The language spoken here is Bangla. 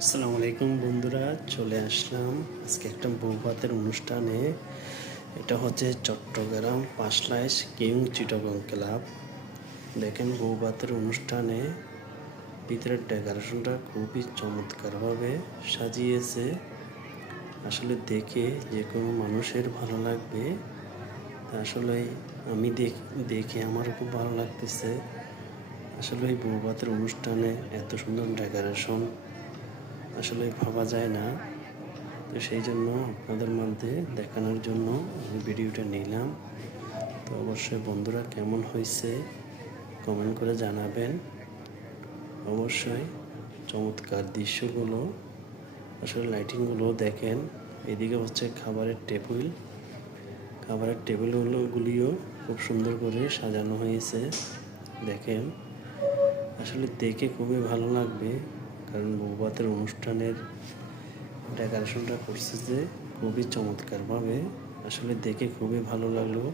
আসসালামু আলাইকুম বন্ধুরা, চলে আসলাম আজকে একটা বউভাতের অনুষ্ঠানে। এটা হচ্ছে চট্টগ্রাম পাঁচলাইশ কিং চিটাগং ক্লাব। দেখেন বউভাতের অনুষ্ঠানে ভিতরের ডেকোরেশনটা খুবই চমৎকারভাবে সাজিয়েছে। আসলে দেখে যে কোনো মানুষের ভালো লাগবে। আসলে আমি দেখে আমারও খুব ভালো লাগতেছে। আসলে এই বউভাতের অনুষ্ঠানে এত সুন্দর ডেকোরেশন আসলে ভাবা যায় না। তো সেই জন্য আপনাদের মধ্যে দেখানোর জন্য আমি ভিডিওটা নিলাম। তো অবশ্যই বন্ধুরা কেমন হয়েছে কমেন্ট করে জানাবেন। অবশ্যই চমৎকার দৃশ্যগুলো, আসলে লাইটিংগুলো দেখেন। এদিকে হচ্ছে খাবারের টেবিলগুলিও খুব সুন্দর করে সাজানো হয়েছে। দেখেন আসলে দেখে খুবই ভালো লাগবে, কারণ বউভাতের অনুষ্ঠানের ডেকোরেশনটা করছে যে খুবই চমৎকারভাবে। আসলে দেখে খুবই ভালো লাগলো।